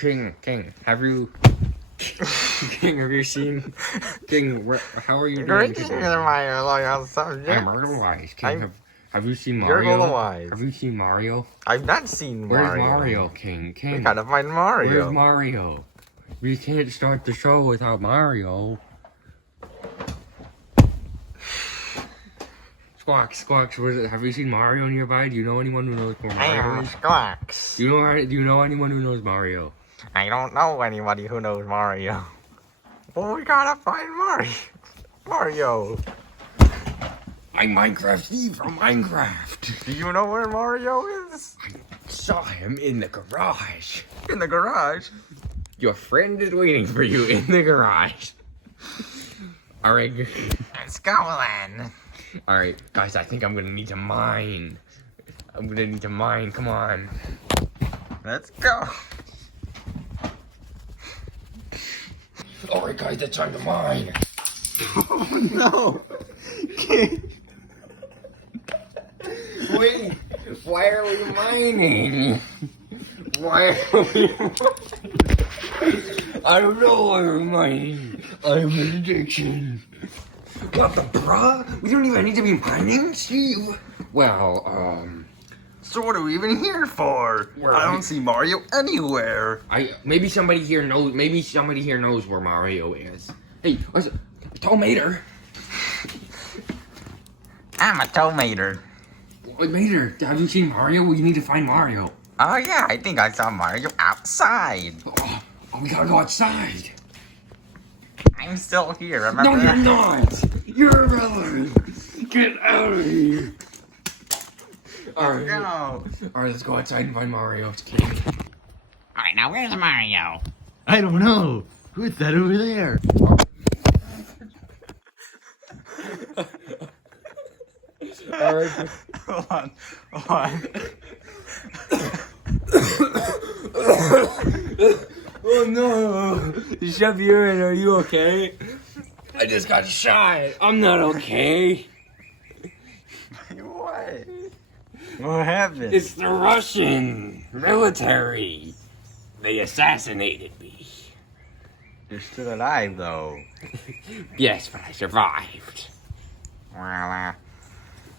King, have you seen King? How are you doing today? I'm Ergle the Wise. King, have you seen Mario? Ergle the Wise. Have you seen Mario? I've not seen Mario. Where's Mario, King? We gotta find Mario. Where's Mario? We can't start the show without Mario. Squawks, have you seen Mario nearby? Do you know anyone who knows where Mario is? Squawks. Do you know anyone who knows Mario? I don't know anybody who knows Mario. But we gotta find Mario. I'm Minecraft Steve from Minecraft. Do you know where Mario is? I saw him in the garage. In the garage? Your friend is waiting for you in the garage. Alright. Let's go then. Alright, guys, I think I'm gonna need to mine. Come on. Let's go. Alright, guys, it's time to mine. Oh, no. Wait, why are we mining? Why are we mining? I don't know why we're mining. I have an addiction. What the bruh? We don't even need to be mining, Steve. Well, So what are we even here for? I don't see Mario anywhere. Maybe somebody here knows. Where Mario is. Hey, what's it? Tomater. I'm a tomater. Wait, Mater, have you seen Mario? We need to find Mario. Oh yeah, I think I saw Mario outside. Oh, we gotta go outside. I'm still here, remember? No, you're not. You're irrelevant. Get out of here. Alright. No. Alright, let's go outside and find Mario. It's King. Alright, now where's Mario? I don't know. Who's that over there? Alright. Hold on. Oh no! Chef Urine, are you okay? I just got shot. I'm not okay. What? What happened? It's the Russian military. They assassinated me. You're still alive, though. Yes, but I survived. Well,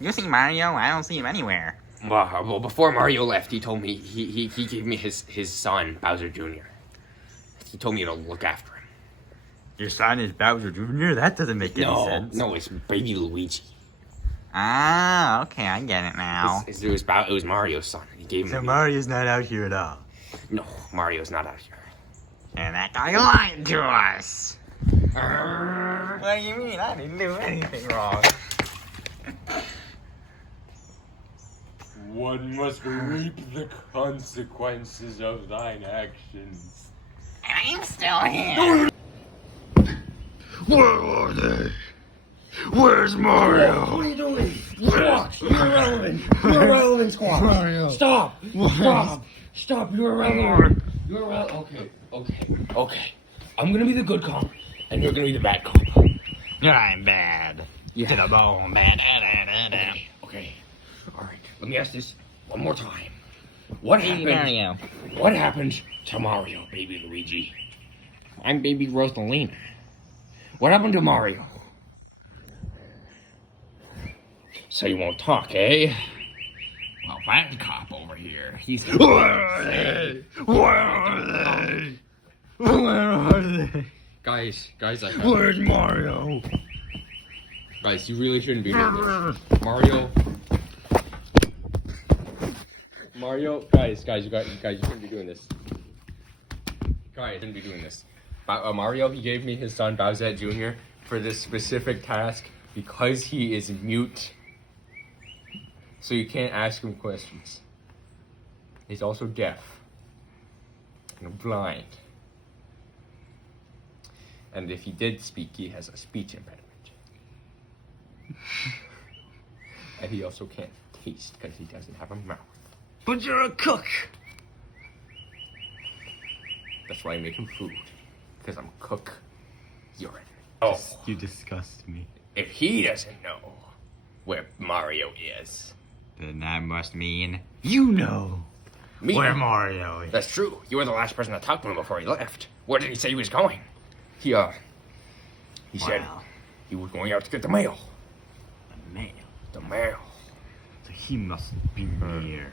you see Mario? I don't see him anywhere. Well, before Mario left, he told me he gave me his son, Bowser Jr. He told me to look after him. Your son is Bowser Jr.? That doesn't make any sense. No, it's baby Luigi. Ah, okay, I get it now. It was Mario's son. He gave him. So Mario's not out here at all. No, Mario's not out here. And that guy lied to us. Uh, What do you mean? I didn't do anything wrong. One must reap the consequences of thine actions. And I'm still here. Where are they? Where's Mario? What are you doing? Squawks, you're irrelevant. You're irrelevant, Squawks. Mario. Stop. Stop. You're irrelevant. You're irrelevant. Okay. I'm gonna be the good cop, and you're gonna be the bad cop. I'm bad. Yeah. To the bone, bad. Okay. All right. Let me ask this one more time. What happened? Mario. What happened to Mario, baby Luigi? I'm baby Rosalina. What happened to Mario? So you won't talk, eh? Well, bad cop over here. He's. Where are they? Where are they? Where are they? Guys, Where's Mario? Guys, you really shouldn't be doing this. Mario, guys, you shouldn't be doing this. Guys, you shouldn't be doing this. Mario, he gave me his son Bowser Jr. for this specific task because he is mute. So you can't ask him questions. He's also deaf and blind. And if he did speak, he has a speech impediment. And he also can't taste because he doesn't have a mouth. But you're a cook. That's why I make him food. Because I'm cook urine. Oh, You disgust me. if he doesn't know where Mario is. Then that must mean You know. Me? Where Mario? That's true. You were the last person to talk to him before he left. Where did he say he was going? He said Wow. he was going out to get the mail. The mail. The mail. So he must be near.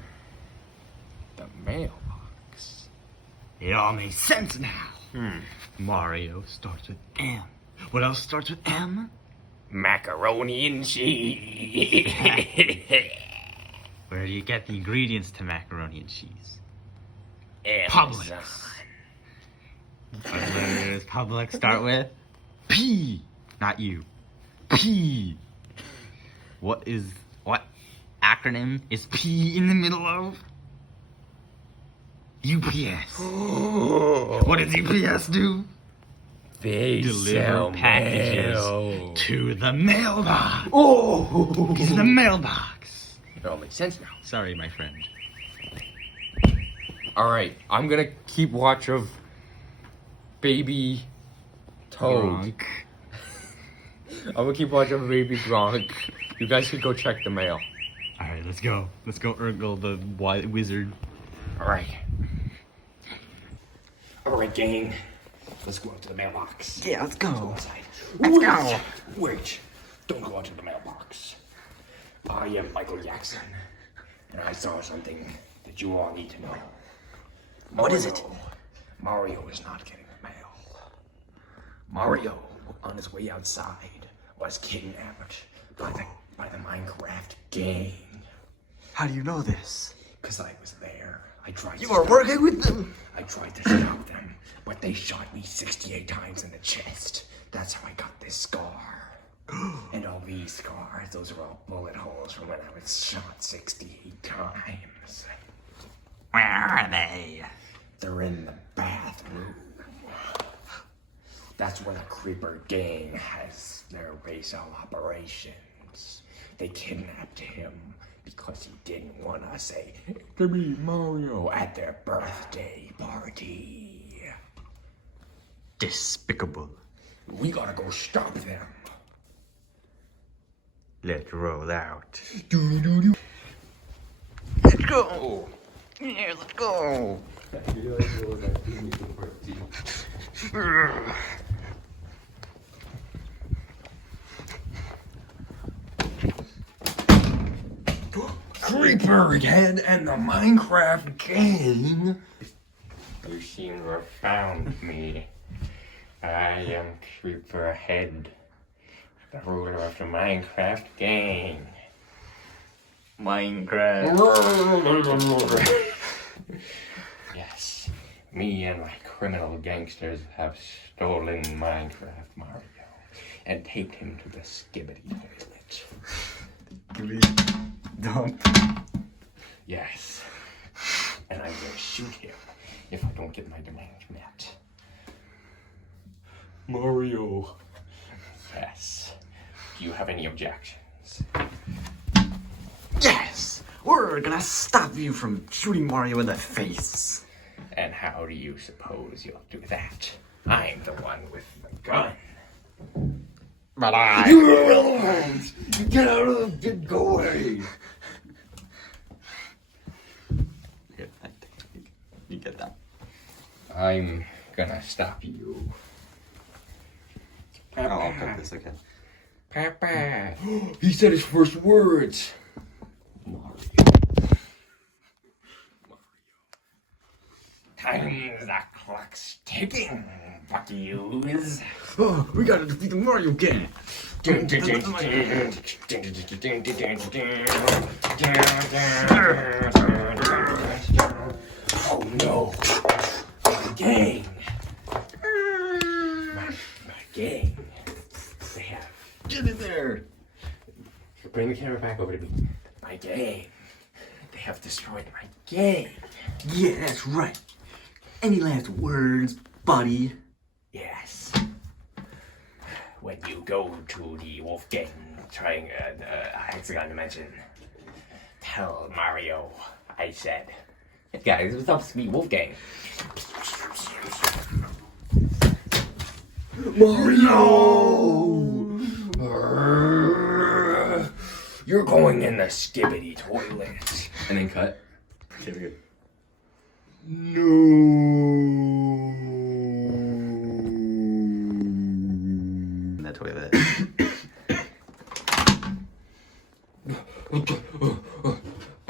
The mailbox. It all makes sense now. Hmm. Mario starts with M. What else starts with M? Macaroni and cheese. Where do you get the ingredients to macaroni and cheese? Publix. What does Publix start with? P. Not you. P. What acronym is P in the middle of? UPS. What does UPS do? They Deliver sell packages mail. to the mailbox. Oh. To the mailbox. It all makes sense now. Sorry, my friend. All right, I'm gonna keep watch of Baby Toad. Gronk. I'm gonna keep watch of Baby Gronk. You guys can go check the mail. All right, let's go. Let's go, Ergle the Wizard. All right. All right, gang. Let's go out to the mailbox. Yeah, let's go. Inside. Let's go. Wait. Don't go out to the mailbox. I am Michael Jackson, and I saw something that you all need to know. What is it? Mario is not getting the mail. Mario, on his way outside, was kidnapped by the Minecraft gang. How do you know this? Cause I was there. I tried. You are working with them. I tried to stop them, but they shot me 68 times in the chest. That's how I got this scar. And all these scars, those are all bullet holes from when I was shot 68 times. Where are they? They're in the bathroom. That's where the Creeper gang has their racial operations. They kidnapped him because he didn't want to say, "Give me Mario" at their birthday party. Despicable. We gotta go stop them. Let's roll out. Doo-doo-doo. Let's go. Yeah, let's go. Creeper Head and the Minecraft gang. You seem to have found me. I am Creeper Head, the ruler of the Minecraft gang. Minecraft. Yes, me and my criminal gangsters have stolen Minecraft Mario and taped him to the skibbity toilet. Dump. Yes, and I'm gonna shoot him if I don't get my demands met. Mario. Yes. Do you have any objections? Yes! We're gonna stop you from shooting Mario in the face. And how do you suppose you'll do that? I'm the one with the gun. But I... You're alone! Get out of the... Go away! You get that. I'm gonna stop you. I'll cut this, okay. Papa. He said his first words. Mario. Time the clock's ticking, buckies. Oh, we gotta defeat the Mario gang. Oh no. The gang. My gang. They have. Get in there. Bring the camera back over to me. My gang. They have destroyed my gang. Yeah, that's right. Any last words, buddy? Yes. When you go to the wolf gang, I forgot to mention. Tell Mario I said. Guys, what's up, sweet wolf gang? Mario! You're going in the skibbity toilet. And then cut. Okay, good. No. In the toilet.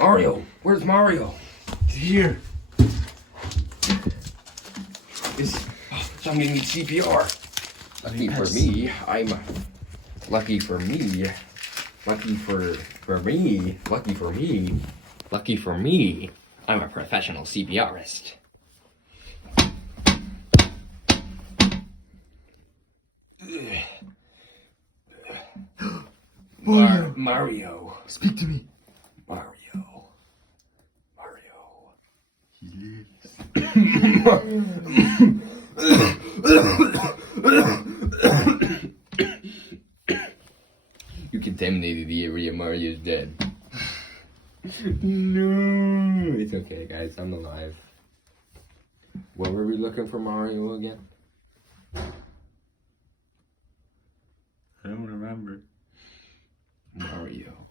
Mario, where's Mario? Here. Somebody needs CPR. Lucky for me, lucky for me, I'm a professional CPRist. Mario. Speak to me. Mario. He lives. You contaminated the area. Mario's dead. No. It's okay, guys. I'm alive. Where were we looking for Mario again? I don't remember. Mario.